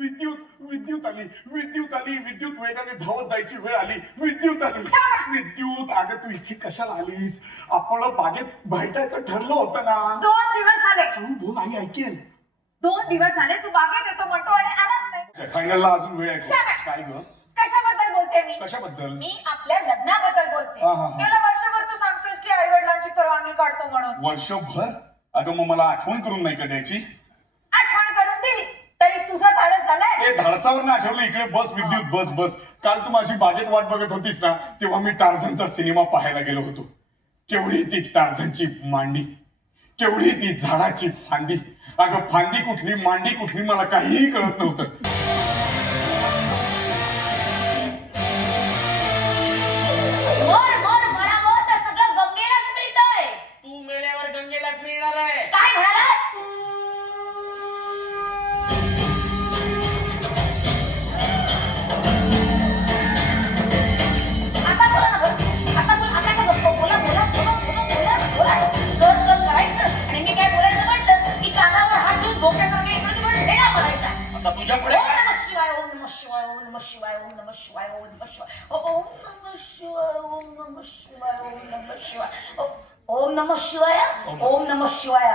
विद्युत विद्युत आली विद्युत आली विद्युत वेगाने धावत जायची वेळ आली विद्युत आली विद्युत. अगं तू इथे कशाला आलीस? आपण बागेत भेटायचं ठरलं होतं ना. 2 दिवस झाले. हळू बोल, आई ऐकेल. 2 दिवस झाले तू बागेत येतो म्हणतो आणि आलाच नाही. फायनलला अजून वेळ आहे. शाबास. काय ग? कशाबद्दल बोलते मी? कशाबद्दल? मी आपल्या लग्नाबद्दल बोलते. हा, हा, हा. गेल्या वर्षभर तू सांगतोस की आई वडिलांची परवानगी काढतो म्हणून. वर्षभर? अगं मग मला आठवण करून नाही का द्यायची? आठवण करून दिली तरी तुझं धाडस झालंय. हे धाडसावर ना आठवलं. इकडे बस विद्युत बस बस. काल तू माझी बागेत वाट बघत होतीस ना, तेव्हा मी टार्झनचा सिनेमा पाहायला गेलो होतो. केवढी ती टार्झनची मांडी, केवढी ती झाडाची फांदी. अगं फांदी कुठली मांडी कुठली मला काहीही कळत नव्हतं. मला तर सगळं गंगेलाच मिळतंय. तू मेल्यावर गंगेलाच मिळणार आहे. काय म्हणाला? आता बोला ना. आता बोला. आता काय बोलतो? बोला बोला बोला बोला बोला बोला. कर करायचं आणि मी काय बोलायचं म्हटलं की कानावर हात ठेवून डोक्यासारखे इकडे तिकडे ढेगा मारायचा. आता तुझ्या पुढे ओम नमः शिवाय ओम नमः शिवाय ओम नमः शिवाय ओम नमः शिवाय ओम नमः शिवाय ओम नमः शिवाय ओम नमः शिवाय ओम नमः शिवाय ओम नमः शिवाय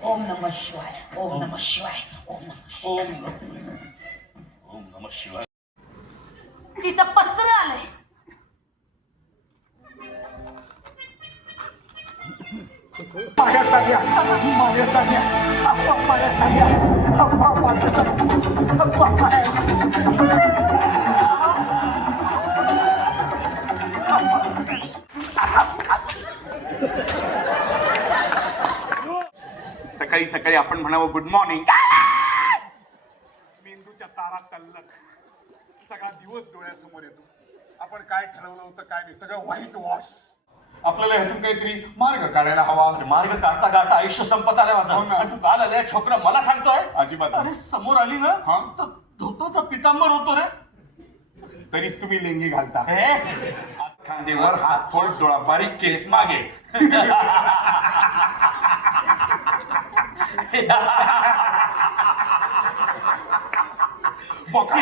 ओम नमः शिवाय ओम नमः शिवाय ओम नमः शिवाय ओम नमः ओम नमः शिवाय. तिचं पत्र आलंय. माझ्या साध्या माझ्या साध्या अप्पा माझ्या साध्या अप्पा माझ्या साध्या अप्पा माझ्या. सकाळी सकाळी आपण म्हणावं गुड मॉर्निंग. मेंदूच्या तारा तल्लक. सगळा दिवस डोळ्यासमोर येतो. आपण काय ठरवलं होतं काय नाही सगळं व्हाईट वॉश. आपल्याला ह्यातून काहीतरी मार्ग काढायला हवा. मार्ग काढता काढता आयुष्य संपत आलं हो माझं. ना. आणि तू काल आल्या छोकरा मला सांगतोय अजिबात नाही. अरे समोर आली ना हा? तर धोताचा पितांबर होतो रे. तरीच तुम्ही लेंगी घालता. हे खांदेवर हात फोड डोळा बारीक केस मागे. बोका